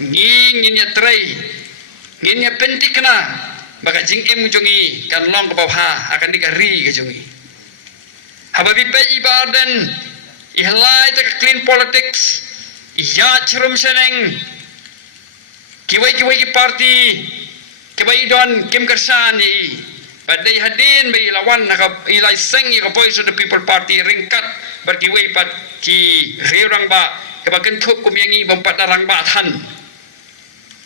nginya tray nginya pentikna baka jing jongi kan long ke bawah akan dikari ke jongi hababi pe ibadan ihlai ta clean politics ya chrum seneng kiwai ki party kiwai don kim kersan ni badai hadin bai lawan nak ilai seng ya voice of the people party ringkat berkiwai pat ki reurang ba kebakan thuk kum yangi bompat darang ba than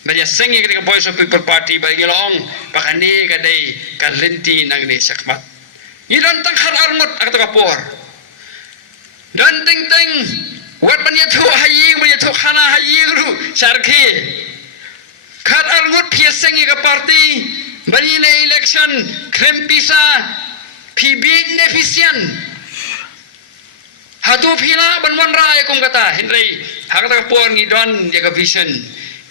Baya sengi ketika voice of people party bagi long pakani kadai kalenti nang ni sakmat. Ni dan tang har armut atau kapor. Dan ting ting wat banya tu haying banya tu khana haying ru sarki. Khat armut pia sengi ke party bani ne election krempisa PB inefficient. Hatu pila banwan rai kum kata Henry hakata kapor ni don jaga vision.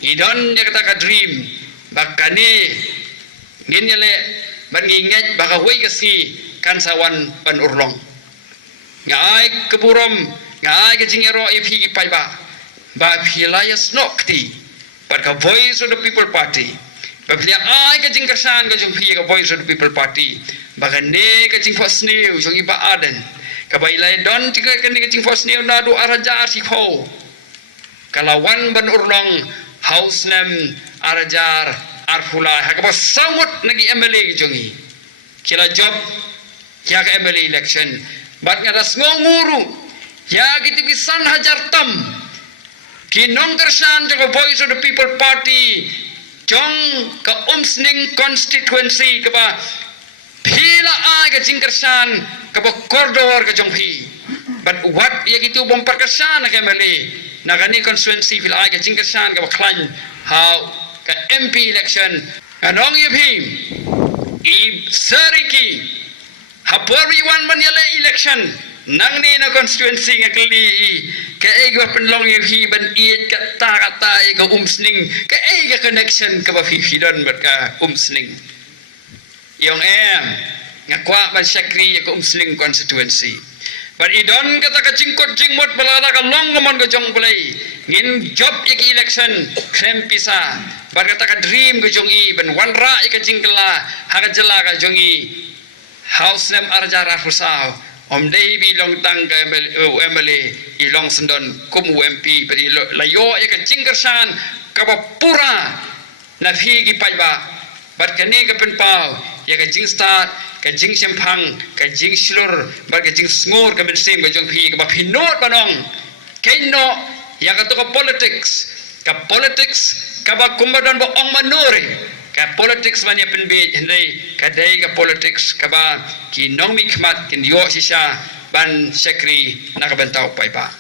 Idon dia kata ka dream bakani nginyale ban nginget baka wei kasi kan sawan ban urlong ngai keburom ngai ke jingero ipi pai ba philayas nokti but ka voice of the people party ba phila ai ke jing kersan ka jung phi ka voice of the people party baka ne ka jing fosniu jung iba aden ka bai lai don tika ke jing fosniu na do araja si pho kalawan ban urlong House nem arajar arfula hakaba sangut nagi MLA jongi kila job ya ka MLA election bat ngaras ngonguru ya gitu bisan hajar tam kinong kersan jago voice of the people party jong ka umsning constituency kaba phila a ka jingkersan kaba corridor ka jong phi but what ya gitu bompar kersan ka MLA Nagani constituency fil aga jingkersan ka baklan how ka MP election anong yupim I sariki hapori wan manyale election nang ni na constituency ngakli ka ega penlong yupi ban iet ka kata ega umsning ka ega connection ka ba fifidon bat ka umsning yong ngakwa ban sakri ka umsning constituency But idon kata ka jingkot jingmot balala ka long ngamon ka jong bulay ngin job iki election krempisa bar kata ka dream ka jong I ben wanra ika jingkela haka jela ka jong I house nem arjara fusao om dei bi long tang ka MLA I long sendon kum MP beri layo ika jingkersan ka pura na phi ki paiba bar kane ka penpau ya ka jing start ka jing sempang ka jing slur bar ka jing sngur ka ben sem ka jong phi ka ba pinot banong kaino ya ka to ka politics ka ba kumbadan ba ong manure ka politics manya penbe hendai ka dai ka politics ka ba ki nong mi khmat kin yo sisa ban sekri na ka bentau pai ba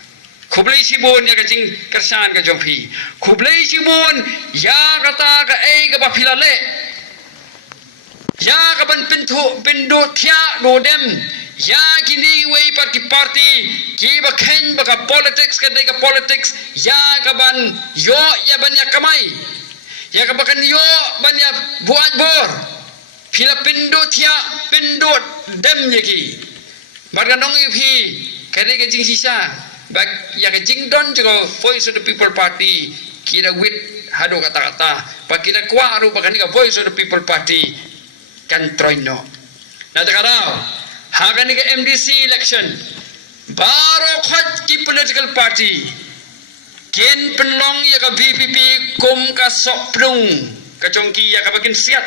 khublai sibun ya ka jing kersan ka jong phi khublai sibun ya kata ka ka ba philale ya kapan pindu tia dodem ya kini wei party ki bakhen baka politics kadai ka politics ya kapan yo ya banya kamai ya kapan yo banya buat bor pila pindu tia pindu dem yaki barga nong yupi kadai ka jing sisa bak ya ka jing don juga voice of the people party kira wit hado kata-kata pakira kwa aru bakani ka voice of the people party kan troino na takarao hagan ni MDC election baro khat ki political party ken penlong ya ka VPP kum ka soprung ka chongki ya ka bakin siat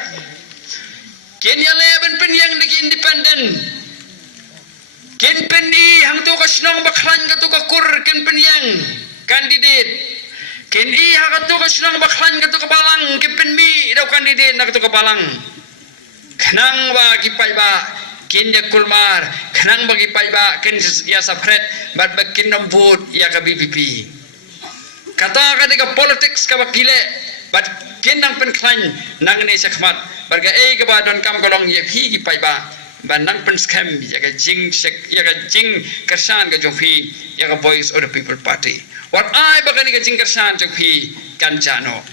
ken ya leben penyang ni independent ken pendi hang tu ka snong baklan ka tu ka kur ken penyang candidate ken I ha ka tu ka snong baklan ka tu ka balang ken penmi daw candidate na ka tu ka balang Kenang bagi paiba kinja kulmar kenang bagi paiba ken ya sapret bat bakin nambut ya ka BPP kata ka politics ka bakile bat kinang penklan nang ne sakmat barga ka ba don kam kolong ya phi ki paiba ban nang pen scam ya ka jing sek ya ka jing kersan ka jofi ya ka voice of the people party what I bagani ka jing kersan jofi kan jano